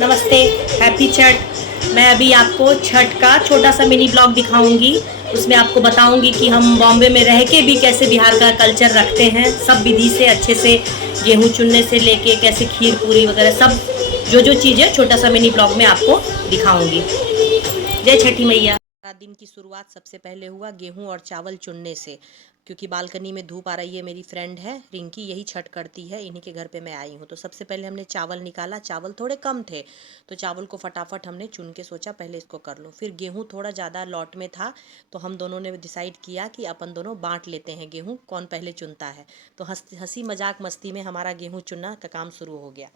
नमस्ते, हैप्पी छठ। मैं अभी आपको छठ का छोटा सा मिनी ब्लॉग दिखाऊंगी। उसमें आपको बताऊंगी कि हम बॉम्बे में रह के भी कैसे बिहार का कल्चर रखते हैं, सब विधि से अच्छे से, गेहूं चुनने से लेके कैसे खीर पूरी वगैरह सब जो चीज़ है छोटा सा मिनी ब्लॉग में आपको दिखाऊंगी। जय छठी मैया। दिन की शुरुआत सबसे पहले हुआ गेहूं और चावल चुनने से, क्योंकि बालकनी में धूप आ रही है। मेरी फ्रेंड है रिंकी, यही छठ करती है, इन्हीं के घर पे मैं आई हूँ। तो सबसे पहले हमने चावल निकाला। चावल थोड़े कम थे तो चावल को फटाफट हमने चुन के सोचा पहले इसको कर लूँ। फिर गेहूं थोड़ा ज़्यादा लॉट में था तो हम दोनों ने डिसाइड किया कि अपन दोनों बांट लेते हैं गेहूं, कौन पहले चुनता है। तो हंसी मजाक मस्ती में हमारा गेहूँ चुनना का काम शुरू हो गया।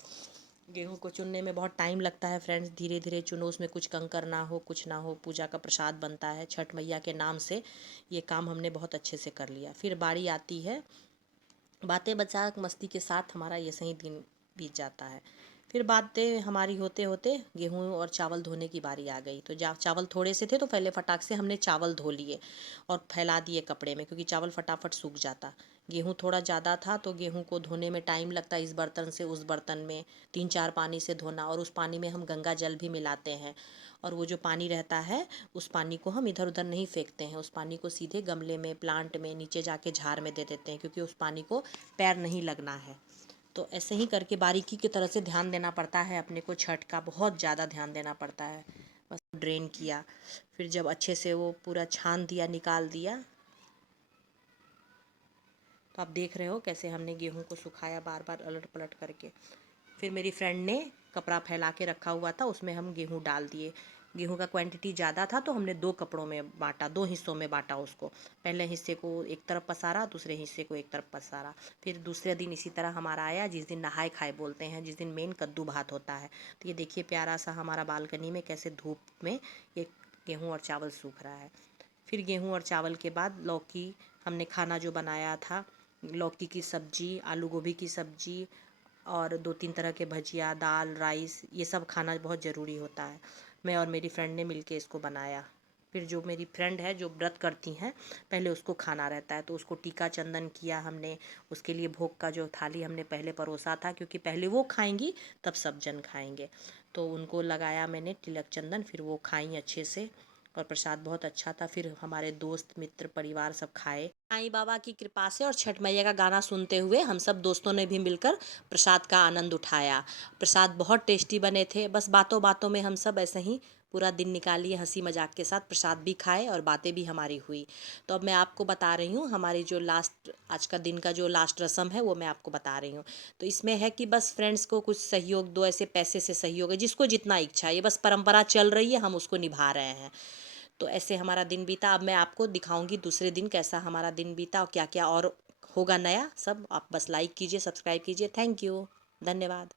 गेहूं को चुनने में बहुत टाइम लगता है फ्रेंड्स, धीरे धीरे चुनो, उसमें कुछ कंकर ना हो, कुछ ना हो। पूजा का प्रसाद बनता है छठ मैया के नाम से। ये काम हमने बहुत अच्छे से कर लिया। फिर बारी आती है, बातें मजाक मस्ती के साथ हमारा ये सही दिन बीत जाता है। फिर बातें हमारी होते होते गेहूं और चावल धोने की बारी आ गई। तो चावल थोड़े से थे तो पहले फटाक से हमने चावल धो लिए और फैला दिए कपड़े में, क्योंकि चावल फटाफट सूख जाता। गेहूं थोड़ा ज़्यादा था तो गेहूं को धोने में टाइम लगता, इस बर्तन से उस बर्तन में 3-4 पानी से धोना। और उस पानी में हम गंगा जल भी मिलाते हैं, और वो जो पानी रहता है उस पानी को हम इधर उधर नहीं फेंकते हैं। उस पानी को सीधे गमले में, प्लांट में, नीचे जाके झाड़ में दे देते हैं, क्योंकि उस पानी को पैर नहीं लगना है। तो ऐसे ही करके बारीकी की तरह से ध्यान देना पड़ता है अपने को, छठ का बहुत ज़्यादा ध्यान देना पड़ता है। बस ड्रेन किया, फिर जब अच्छे से वो पूरा छान दिया, निकाल दिया, तो आप देख रहे हो कैसे हमने गेहूं को सुखाया बार बार अलट पलट करके। फिर मेरी फ्रेंड ने कपड़ा फैला के रखा हुआ था, उसमें हम गेहूं डाल दिए। गेहूं का क्वांटिटी ज़्यादा था तो हमने 2 कपड़ों में बांटा, 2 हिस्सों में बांटा उसको। पहले हिस्से को एक तरफ पसारा, दूसरे हिस्से को एक तरफ पसारा। फिर दूसरे दिन इसी तरह हमारा आया, जिस दिन नहाए खाए बोलते हैं, जिस दिन मेन कद्दू भात होता है। तो ये देखिए प्यारा सा हमारा बालकनी में कैसे धूप में ये गेहूँ और चावल सूख रहा है। फिर गेहूँ और चावल के बाद लौकी, हमने खाना जो बनाया था, लौकी की सब्जी, आलू गोभी की सब्जी और 2-3 तरह के भजिया, दाल, राइस, ये सब खाना बहुत ज़रूरी होता है। मैं और मेरी फ्रेंड ने मिलके इसको बनाया। फिर जो मेरी फ्रेंड है जो व्रत करती हैं, पहले उसको खाना रहता है तो उसको टीका चंदन किया हमने। उसके लिए भोग का जो थाली हमने पहले परोसा था, क्योंकि पहले वो खाएंगी तब सब जन खाएंगे। तो उनको लगाया मैंने तिलक चंदन, फिर वो खाई अच्छे से, और प्रसाद बहुत अच्छा था। फिर हमारे दोस्त मित्र परिवार सब खाए। साईं बाबा की कृपा से और छठ मैया का गाना सुनते हुए हम सब दोस्तों ने भी मिलकर प्रसाद का आनंद उठाया। प्रसाद बहुत टेस्टी बने थे। बस बातों बातों में हम सब ऐसे ही पूरा दिन निकालिए, हंसी मजाक के साथ प्रसाद भी खाए और बातें भी हमारी हुई। तो अब मैं आपको बता रही हूँ हमारी जो लास्ट, आज का दिन का जो लास्ट रस्म है वो मैं आपको बता रही हूँ। तो इसमें है कि बस फ्रेंड्स को कुछ सहयोग दो, ऐसे पैसे से सहयोग है, जिसको जितना इच्छा है। ये बस परंपरा चल रही है, हम उसको निभा रहे हैं। तो ऐसे हमारा दिन बीता। अब मैं आपको दिखाऊंगी दूसरे दिन कैसा हमारा दिन बीता और क्या क्या और होगा नया सब। आप बस लाइक कीजिए, सब्सक्राइब कीजिए। थैंक यू, धन्यवाद।